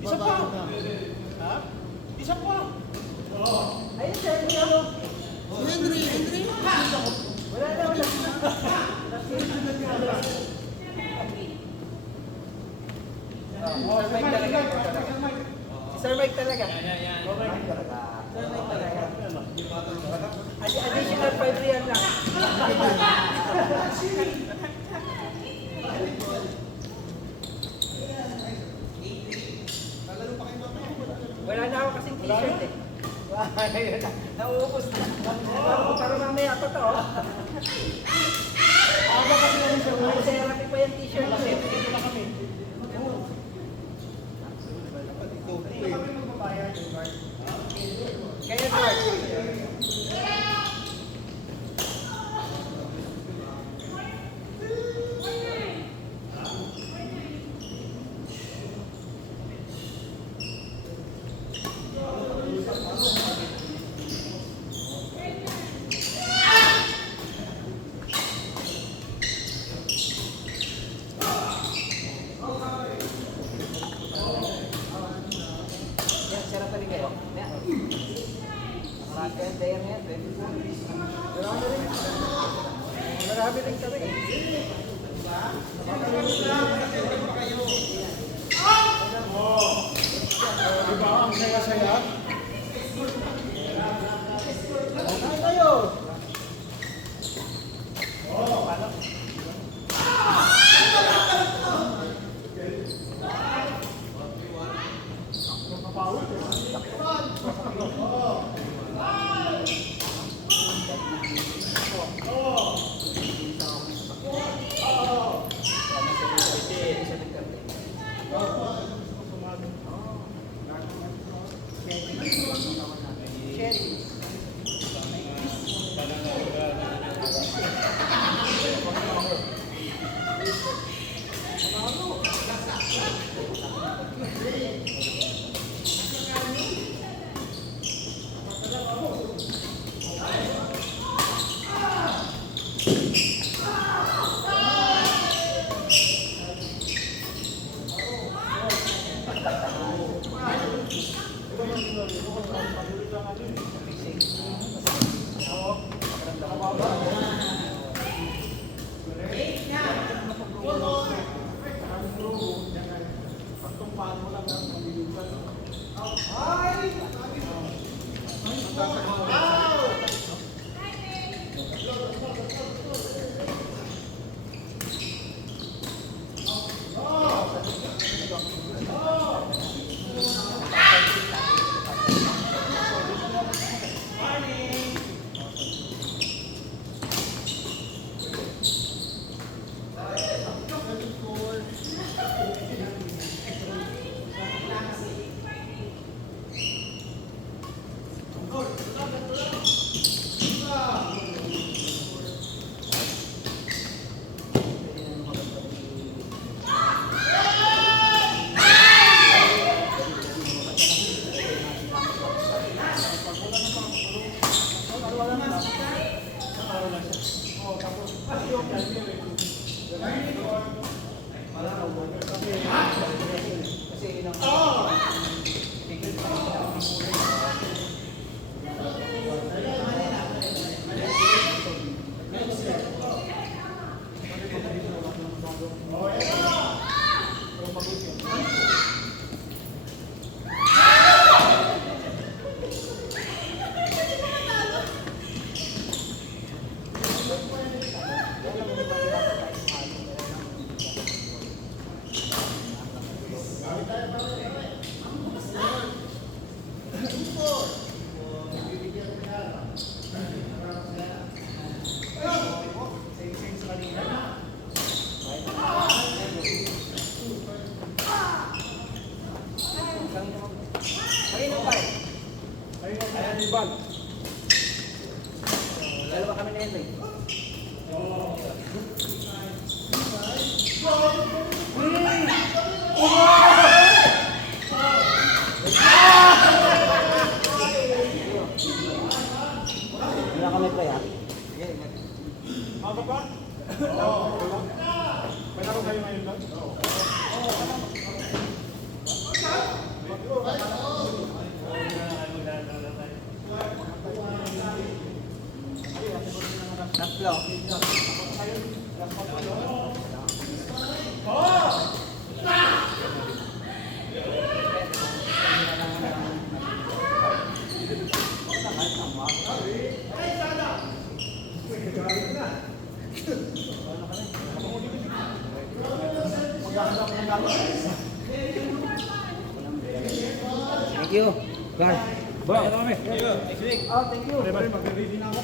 Isa pa. Ha? Isa pa. Ayun siya, Henry. Wala na, wala. Sir Mike talaga. Additional 5 real lang. Wala na ako kasing t-shirt eh. Nauubos na. Para mamaya pa to. Therapy pa yung t-shirt ko eh. Kaya George. Marami rin kami eh. Diba ang saya-saya? Ano kayo? Dalawa kami na Henry. Wala kami pre ha. Mga pa? Oo. May laro kayo ngayon doon? Tatlo. Thank you. Bye. Bro, ano kami? Next week. Oh, thank you. Pare, mag-ready na ako.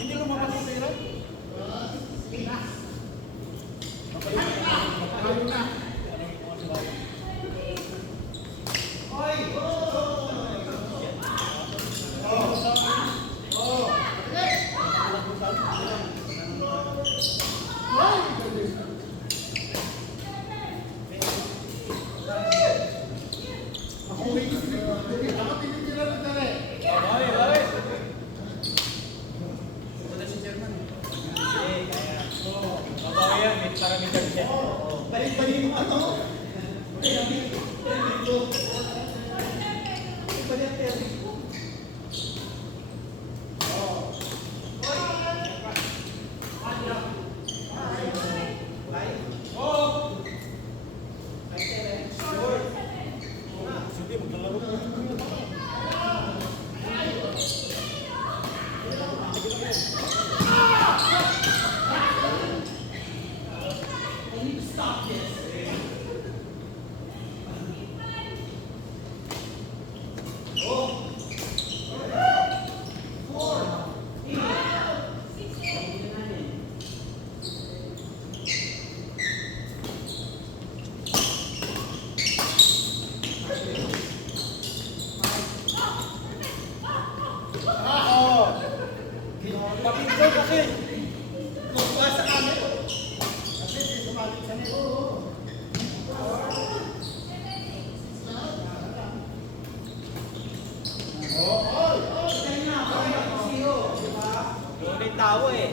Hindi lumabas ang pera? Pakinggan kasi. Lumabas sa kami. Kasi sumalik sa nito. May tao eh.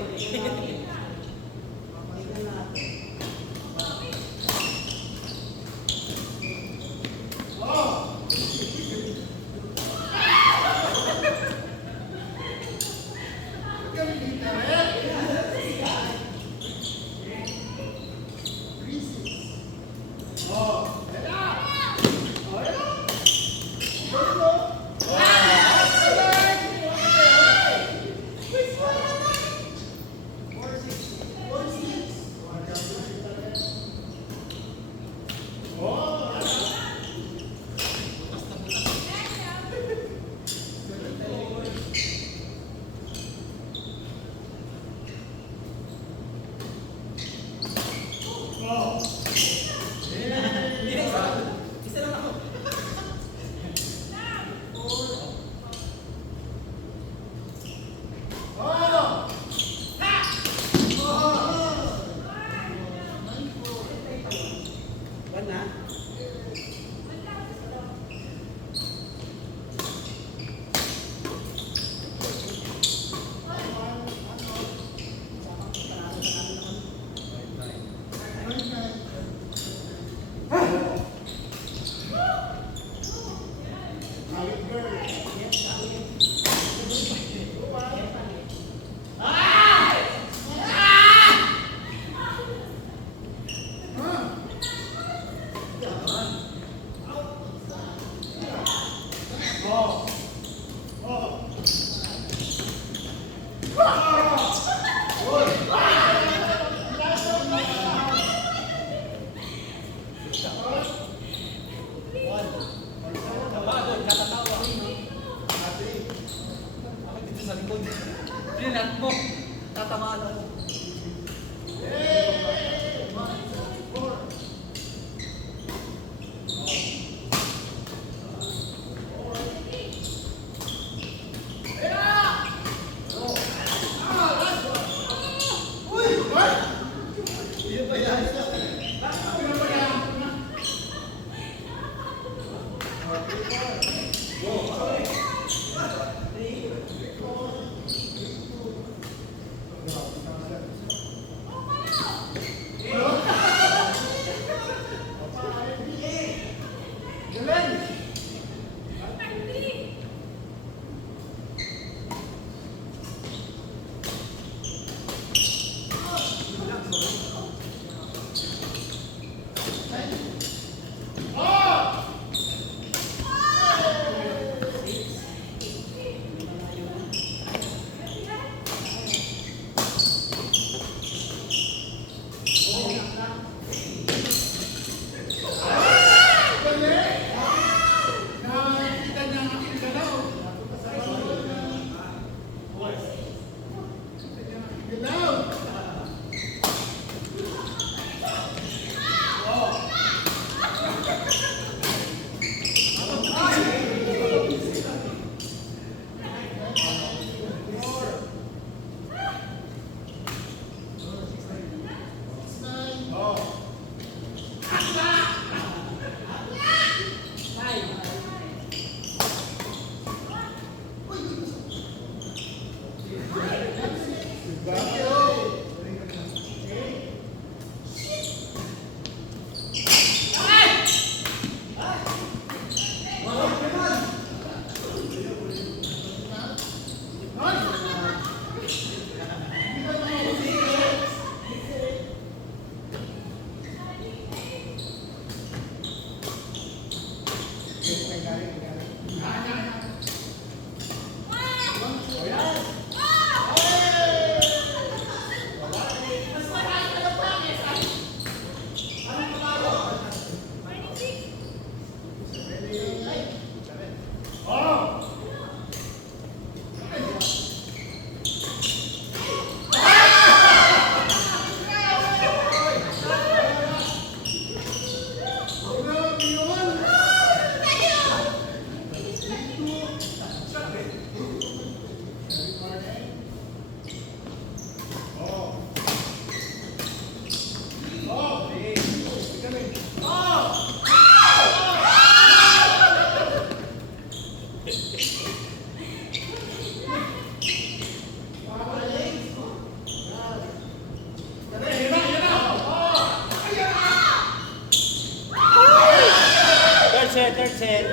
Third set.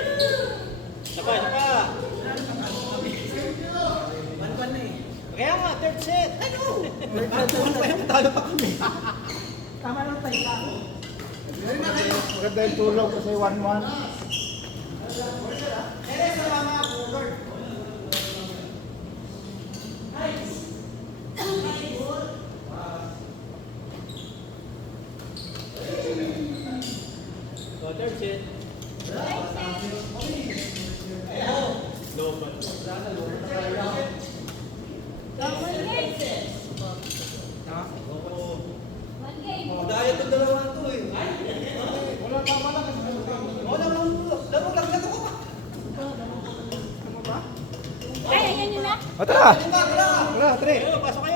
Sapa. Ban-ban na eh. Kaya nga, third set. Ano? Talo pa kami. Tama lang tayo ka. Maganda yung tulog kasi 1-1. So, third set. Low pa. Daya itong dalawa to eh. Wala tama lang. Laro lang ko pa. Ay, ayan yun na. O tara! Tara. Tara, tre! Pasok kayo.